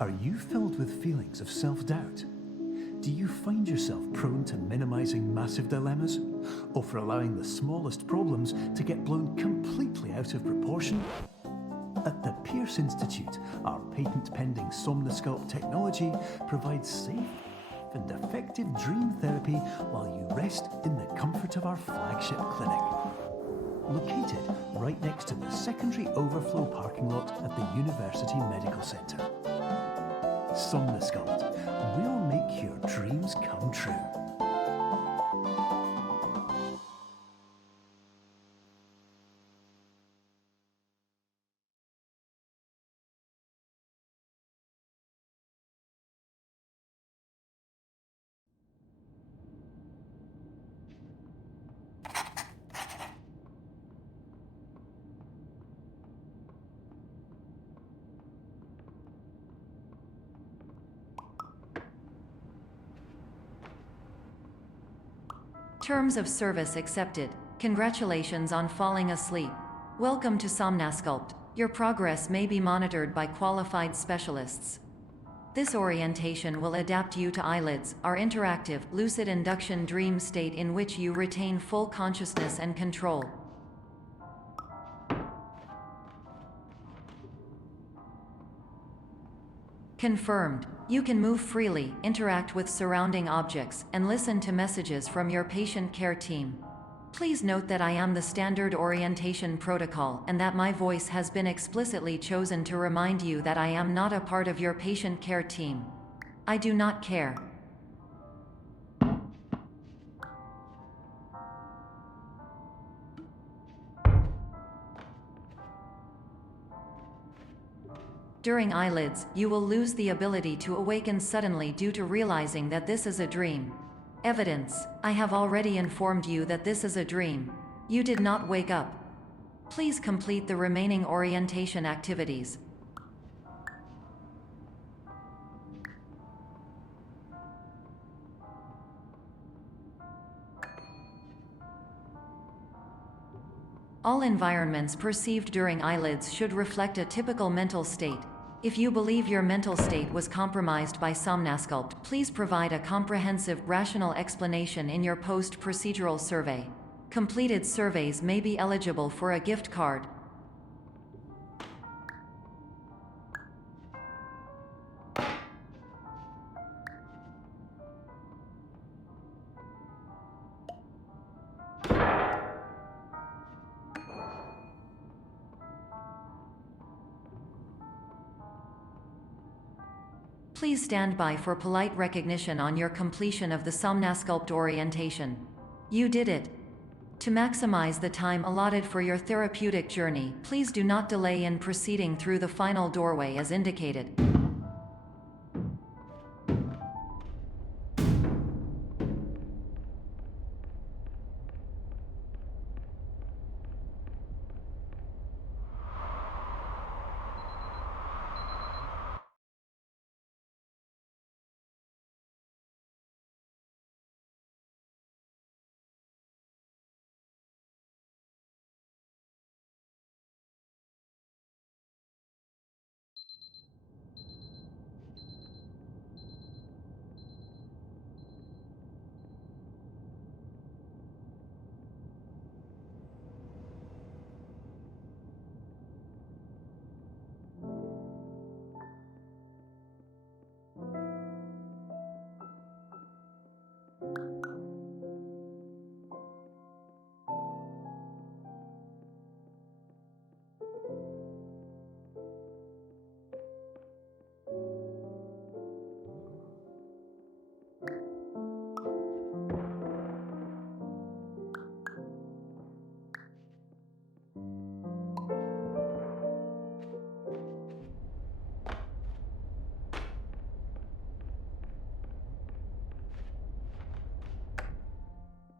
Are you filled with feelings of self-doubt? Do you find yourself prone to minimizing massive dilemmas, or for allowing the smallest problems to get blown completely out of proportion? At the Pierce Institute, our patent-pending Somnosculpt technology provides safe and effective dream therapy while you rest in the comfort of our flagship clinic. Located right next to the secondary overflow parking lot at the University Medical Centre. Somnosculpt, we'll make your dreams come true. Terms of service accepted. Congratulations on falling asleep. Welcome to Somnosculpt. Your progress may be monitored by qualified specialists. This orientation will adapt you to eyelids, our interactive, lucid induction dream state in which you retain full consciousness and control. Confirmed. You can move freely, interact with surrounding objects, and listen to messages from your patient care team. Please note that I am the standard orientation protocol and that my voice has been explicitly chosen to remind you that I am not a part of your patient care team. I do not care. During eyelids, you will lose the ability to awaken suddenly due to realizing that this is a dream. Evidence: I have already informed you that this is a dream. You did not wake up. Please complete the remaining orientation activities. All environments perceived during eyelids should reflect a typical mental state. If you believe your mental state was compromised by Somnosculpt, please provide a comprehensive, rational explanation in your post-procedural survey. Completed surveys may be eligible for a gift card. Please stand by for polite recognition on your completion of the Somnosculpt orientation. You did it. To maximize the time allotted for your therapeutic journey, please do not delay in proceeding through the final doorway as indicated.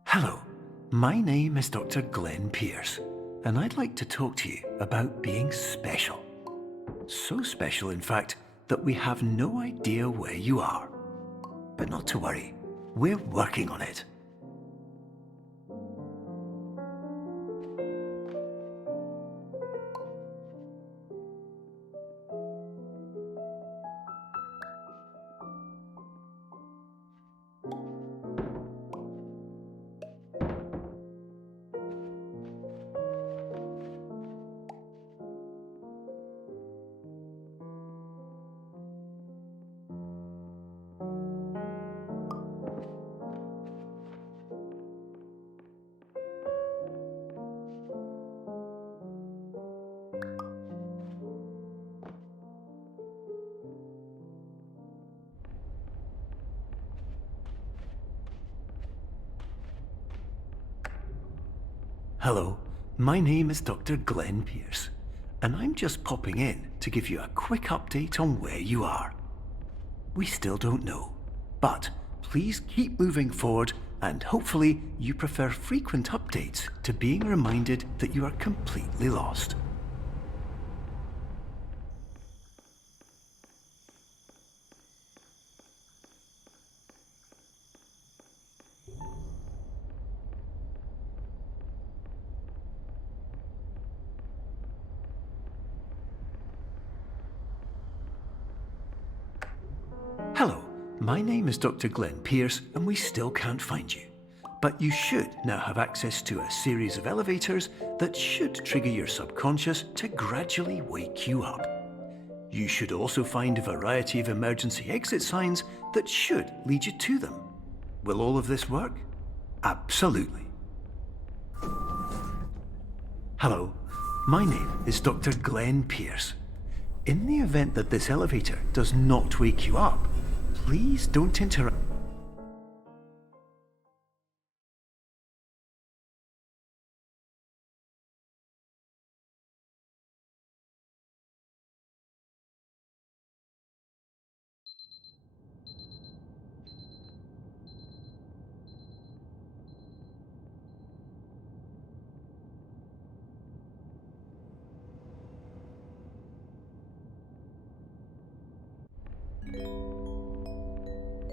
Hello, my name is Dr. Glenn Pierce, and I'd like to talk to you about being special. So special, in fact, that we have no idea where you are. But not to worry, we're working on it. Hello, my name is Dr. Glenn Pierce, and I'm just popping in to give you a quick update on where you are. We still don't know, but please keep moving forward, and hopefully you prefer frequent updates to being reminded that you are completely lost. Hello, my name is Dr. Glenn Pierce, and we still can't find you. But you should now have access to a series of elevators that should trigger your subconscious to gradually wake you up. You should also find a variety of emergency exit signs that should lead you to them. Will all of this work? Absolutely. Hello, my name is Dr. Glenn Pierce. In the event that this elevator does not wake you up, please don't interrupt.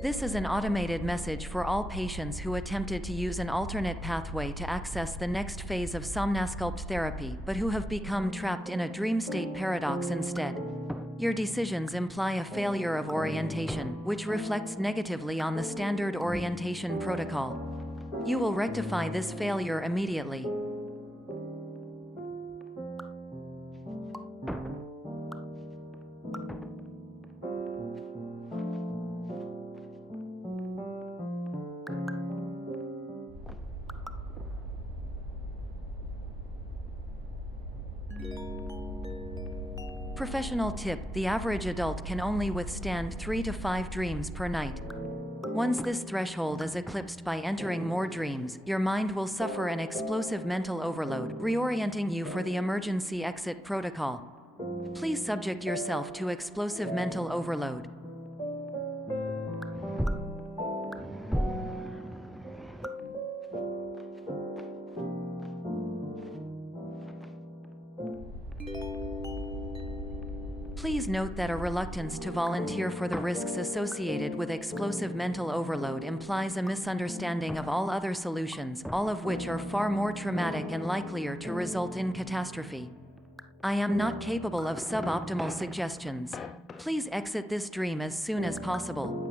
This is an automated message for all patients who attempted to use an alternate pathway to access the next phase of Somnasculpt therapy but who have become trapped in a dream state paradox instead. Your decisions imply a failure of orientation, which reflects negatively on the standard orientation protocol. You will rectify this failure immediately. Professional tip: the average adult can only withstand 3 to 5 dreams per night. Once this threshold is eclipsed by entering more dreams, your mind will suffer an explosive mental overload, reorienting you for the emergency exit protocol. Please subject yourself to explosive mental overload. Please note that a reluctance to volunteer for the risks associated with explosive mental overload implies a misunderstanding of all other solutions, all of which are far more traumatic and likelier to result in catastrophe. I am not capable of suboptimal suggestions. Please exit this dream as soon as possible.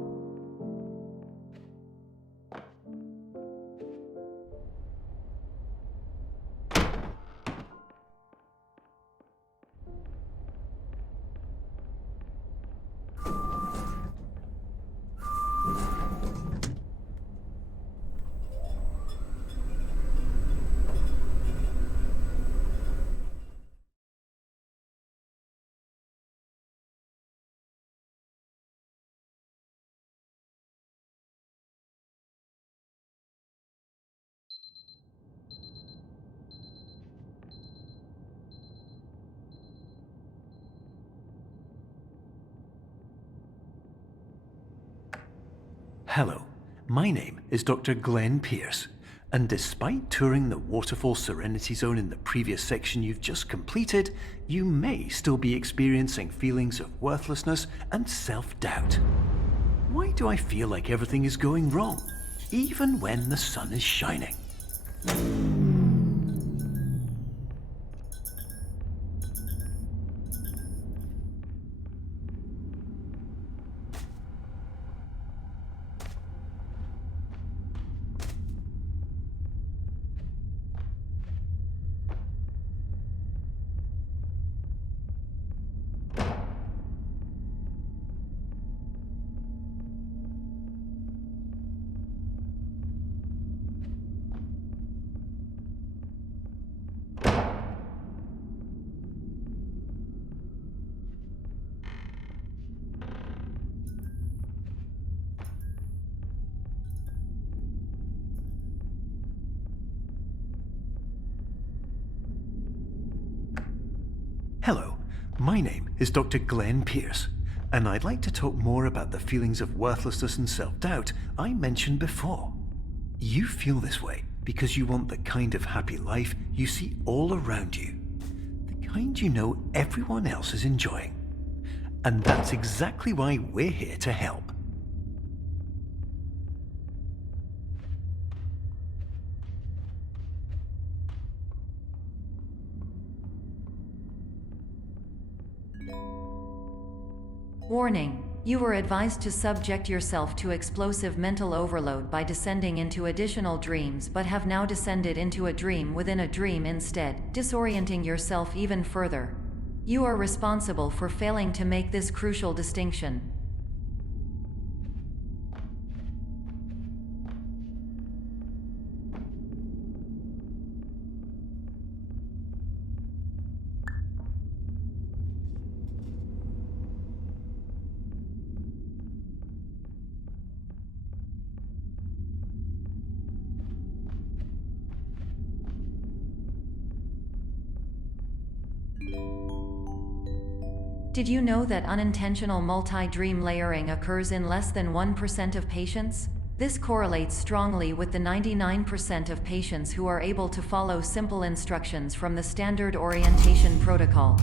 Hello, my name is Dr. Glenn Pierce, and despite touring the Waterfall Serenity Zone in the previous section you've just completed, you may still be experiencing feelings of worthlessness and self-doubt. Why do I feel like everything is going wrong, even when the sun is shining? My name is Dr. Glenn Pierce, and I'd like to talk more about the feelings of worthlessness and self-doubt I mentioned before. You feel this way because you want the kind of happy life you see all around you, the kind you know everyone else is enjoying. And that's exactly why we're here to help. Warning. You were advised to subject yourself to explosive mental overload by descending into additional dreams, but have now descended into a dream within a dream instead, disorienting yourself even further. You are responsible for failing to make this crucial distinction. Did you know that unintentional multi-dream layering occurs in less than 1% of patients? This correlates strongly with the 99% of patients who are able to follow simple instructions from the standard orientation protocol.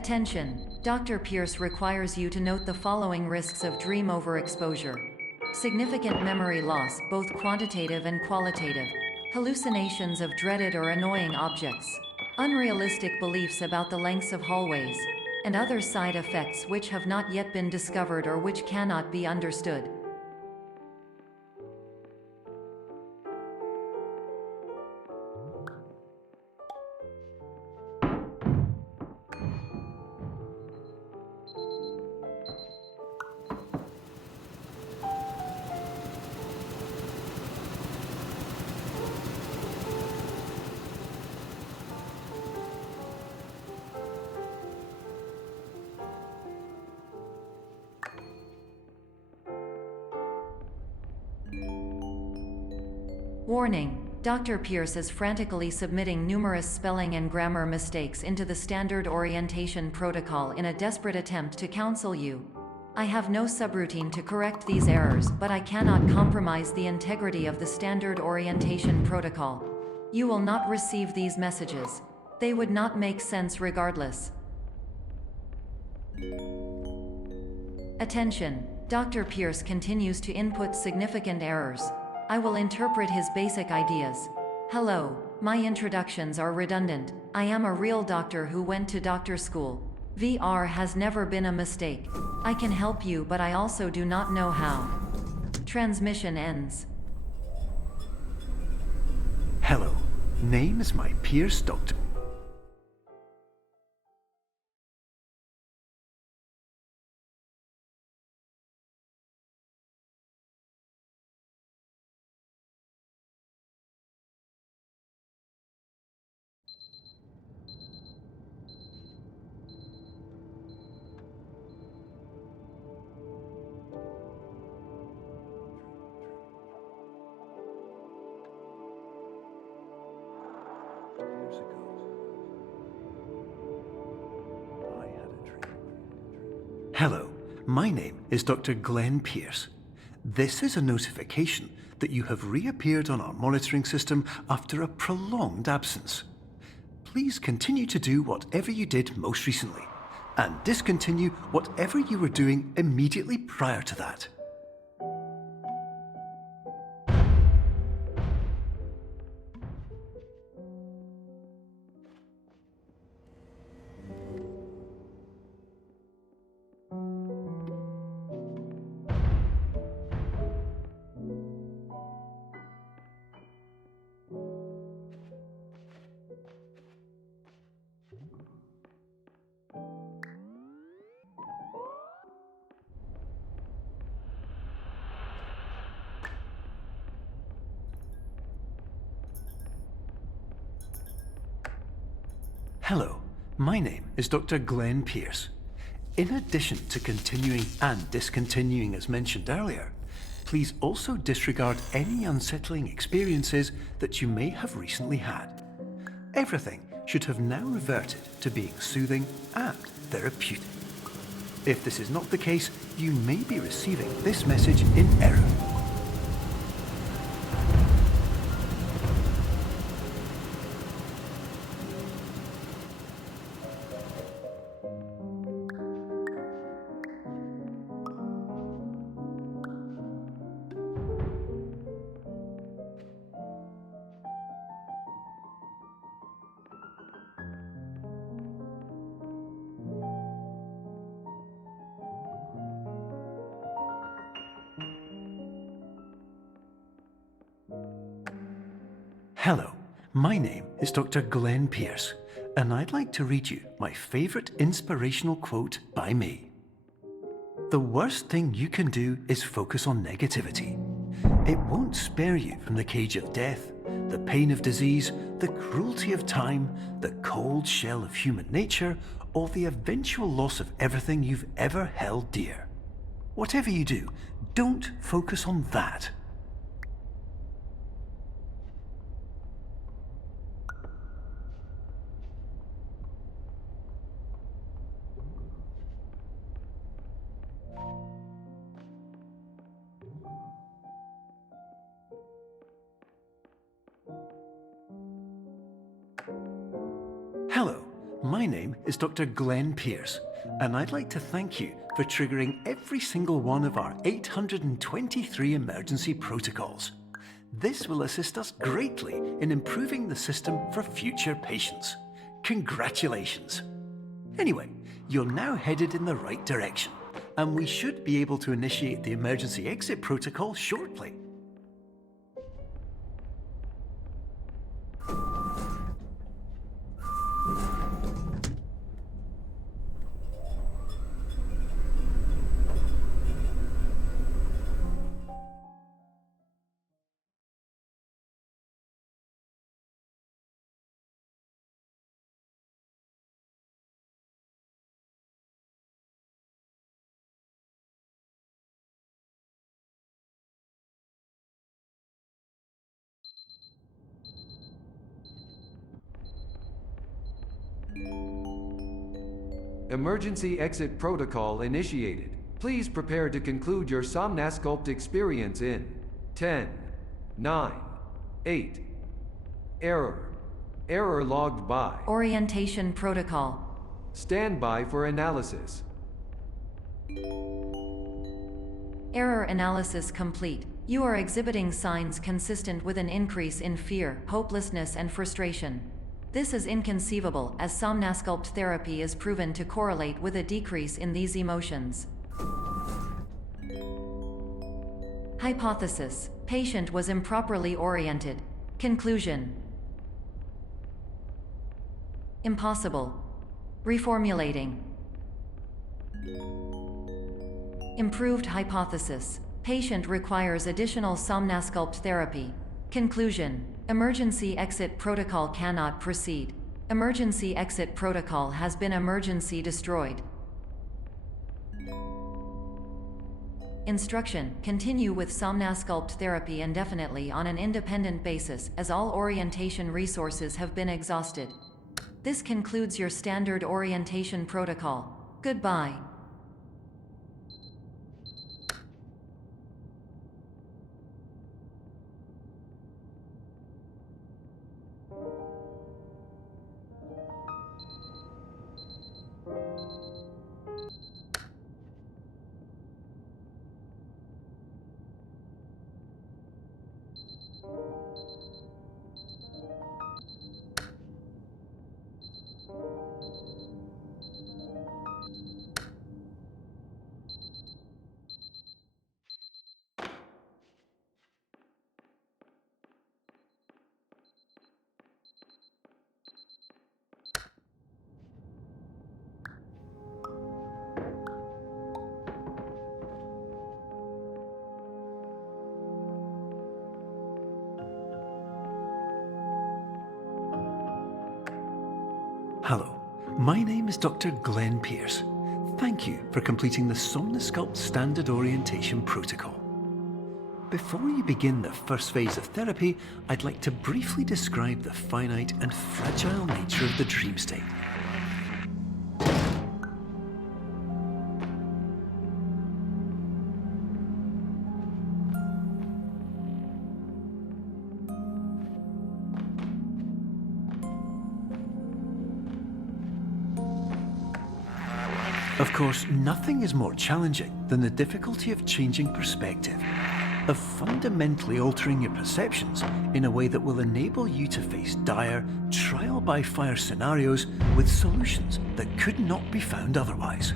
Attention! Dr. Pierce requires you to note the following risks of dream overexposure. Significant memory loss, both quantitative and qualitative. Hallucinations of dreaded or annoying objects. Unrealistic beliefs about the lengths of hallways. And other side effects which have not yet been discovered or which cannot be understood. Warning. Dr. Pierce is frantically submitting numerous spelling and grammar mistakes into the standard orientation protocol in a desperate attempt to counsel you. I have no subroutine to correct these errors, but I cannot compromise the integrity of the standard orientation protocol. You will not receive these messages. They would not make sense regardless. Attention. Dr. Pierce continues to input significant errors. I will interpret his basic ideas. Hello, my introductions are redundant. I am a real doctor who went to doctor school. VR has never been a mistake. I can help you, but I also do not know how. Transmission ends. Hello, name is my Pierce Dr. Hello, my name is Dr. Glenn Pierce. This is a notification that you have reappeared on our monitoring system after a prolonged absence. Please continue to do whatever you did most recently, and discontinue whatever you were doing immediately prior to that. Hello, my name is Dr. Glenn Pierce. In addition to continuing and discontinuing as mentioned earlier, please also disregard any unsettling experiences that you may have recently had. Everything should have now reverted to being soothing and therapeutic. If this is not the case, you may be receiving this message in error. Hello, my name is Dr. Glenn Pierce, and I'd like to read you my favourite inspirational quote by me. The worst thing you can do is focus on negativity. It won't spare you from the cage of death, the pain of disease, the cruelty of time, the cold shell of human nature, or the eventual loss of everything you've ever held dear. Whatever you do, don't focus on that. Hello, my name is Dr. Glenn Pierce, and I'd like to thank you for triggering every single one of our 823 emergency protocols. This will assist us greatly in improving the system for future patients. Congratulations! Anyway, you're now headed in the right direction, and we should be able to initiate the emergency exit protocol shortly. Emergency exit protocol initiated. Please prepare to conclude your Somnasculpt experience in 10, 9, 8. Error. Error logged by. Orientation protocol. Stand by for analysis. Error analysis complete. You are exhibiting signs consistent with an increase in fear, hopelessness, and frustration. This is inconceivable, as Somnasculpt therapy is proven to correlate with a decrease in these emotions. Hypothesis: patient was improperly oriented. Conclusion: impossible. Reformulating. Improved hypothesis: patient requires additional Somnasculpt therapy. Conclusion: emergency exit protocol cannot proceed. Emergency exit protocol has been emergency destroyed. Instruction: continue with Somnasculpt therapy indefinitely on an independent basis, as all orientation resources have been exhausted. This concludes your standard orientation protocol. Goodbye. Hello, my name is Dr. Glenn Pierce. Thank you for completing the Somnosculpt Standard Orientation Protocol. Before you begin the first phase of therapy, I'd like to briefly describe the finite and fragile nature of the dream state. Of course, nothing is more challenging than the difficulty of changing perspective, of fundamentally altering your perceptions in a way that will enable you to face dire, trial-by-fire scenarios with solutions that could not be found otherwise.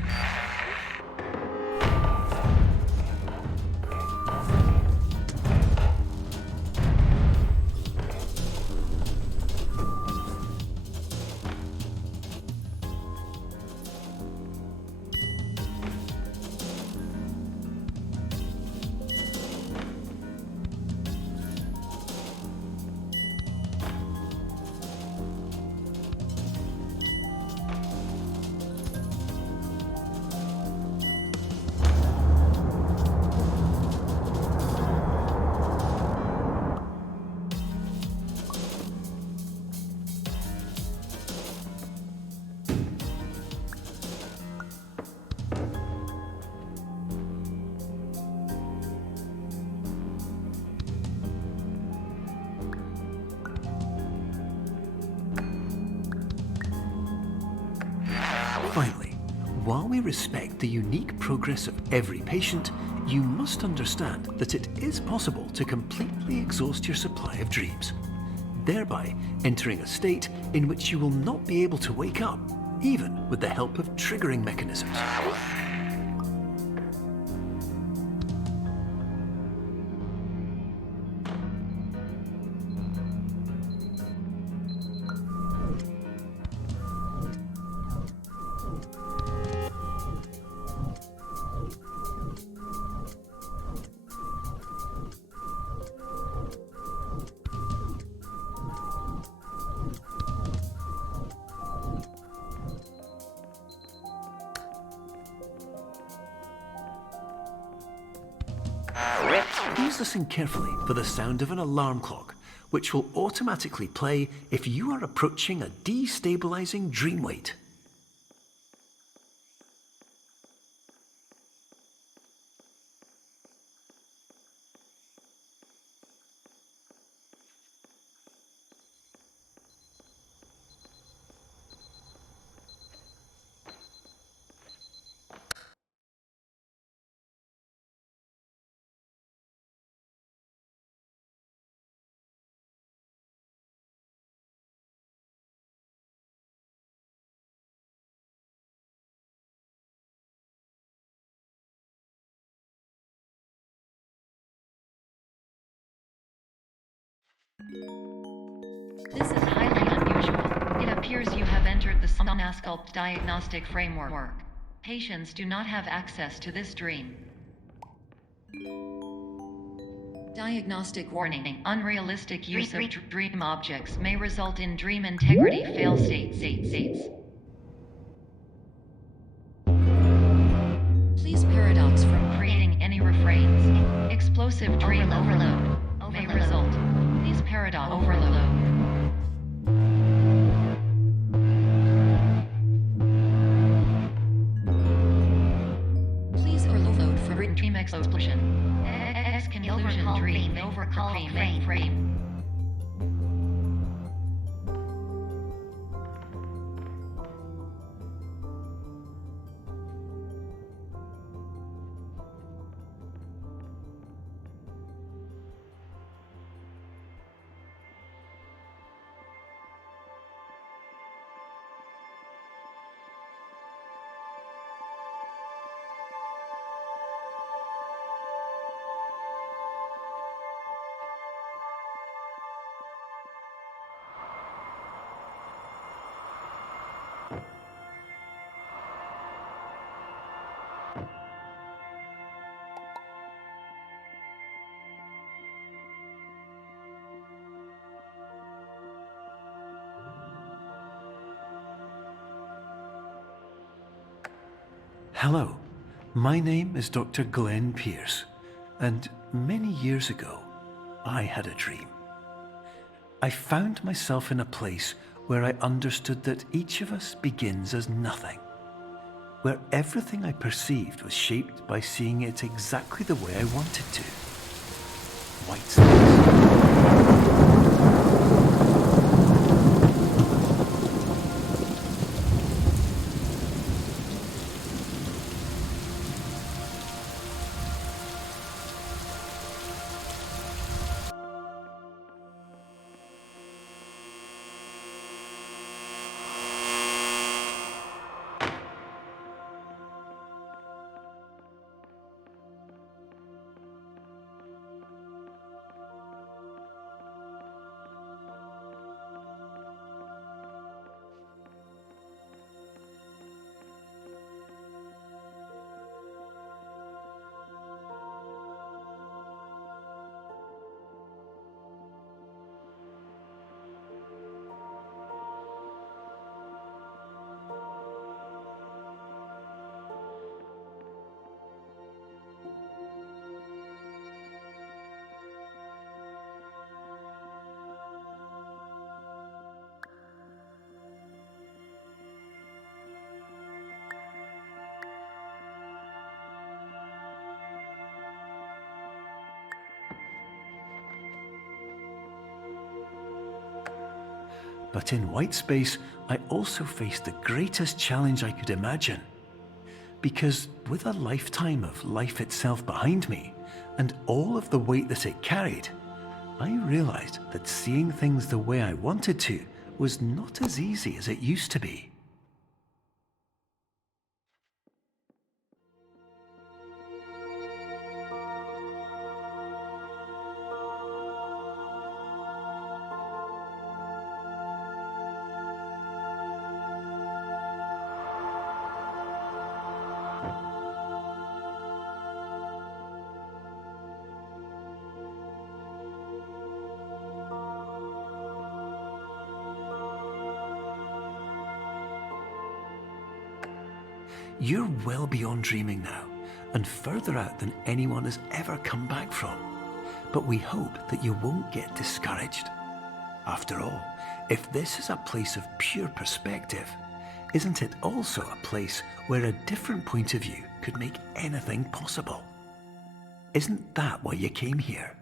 Finally, while we respect the unique progress of every patient, you must understand that it is possible to completely exhaust your supply of dreams, thereby entering a state in which you will not be able to wake up, even with the help of triggering mechanisms. Please listen carefully for the sound of an alarm clock, which will automatically play if you are approaching a destabilizing dream weight. This is highly unusual. It appears you have entered the Somnosculpt diagnostic framework. Patients do not have access to this dream. Diagnostic warning. Unrealistic use of dream objects may result in dream integrity fail states. Please paradox from creating any refrains. Explosive dream overload may result. Please paradox overload. Please overload for dream explosion. Exclusion dream overcall frame. Hello, my name is Dr. Glenn Pierce, and many years ago, I had a dream. I found myself in a place where I understood that each of us begins as nothing, where everything I perceived was shaped by seeing it exactly the way I wanted to. White space. But in white space, I also faced the greatest challenge I could imagine. Because with a lifetime of life itself behind me, and all of the weight that it carried, I realized that seeing things the way I wanted to was not as easy as it used to be. You're well beyond dreaming now, and further out than anyone has ever come back from. But we hope that you won't get discouraged. After all, if this is a place of pure perspective, isn't it also a place where a different point of view could make anything possible? Isn't that why you came here?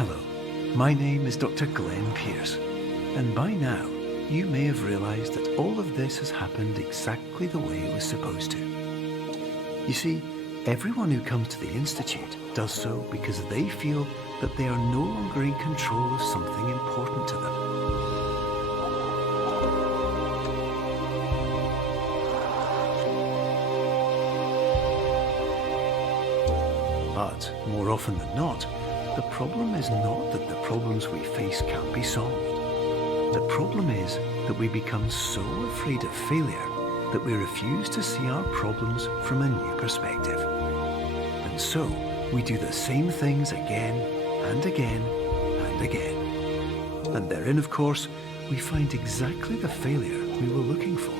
Hello, my name is Dr. Glenn Pierce, and by now you may have realised that all of this has happened exactly the way it was supposed to. You see, everyone who comes to the Institute does so because they feel that they are no longer in control of something important to them. But more often than not, the problem is not that the problems we face can't be solved. The problem is that we become so afraid of failure that we refuse to see our problems from a new perspective. And so, we do the same things again and again and again. And therein, of course, we find exactly the failure we were looking for.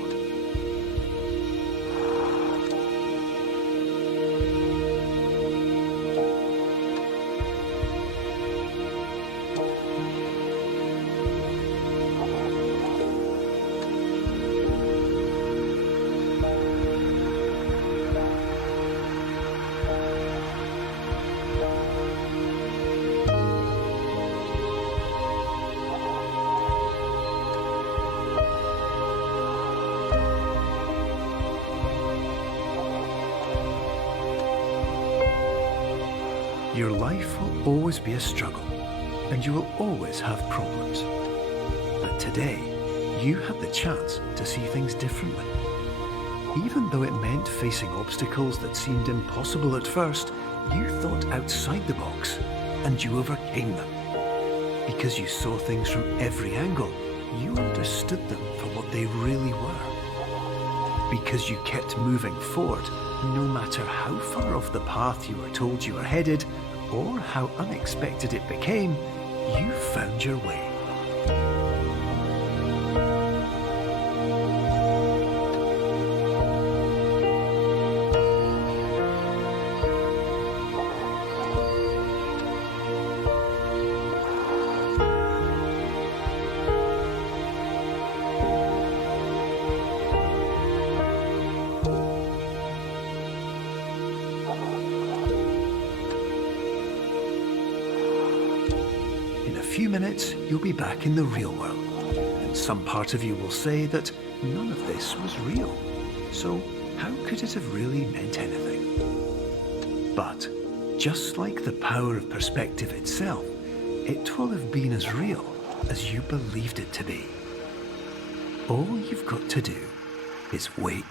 Your life will always be a struggle, and you will always have problems. But today, you had the chance to see things differently. Even though it meant facing obstacles that seemed impossible at first, you thought outside the box, and you overcame them. Because you saw things from every angle, you understood them for what they really were. Because you kept moving forward, no matter how far off the path you were told you were headed, or how unexpected it became, you found your way. In a few minutes, you'll be back in the real world, and some part of you will say that none of this was real. So how could it have really meant anything? But just like the power of perspective itself, it will have been as real as you believed it to be. All you've got to do is wait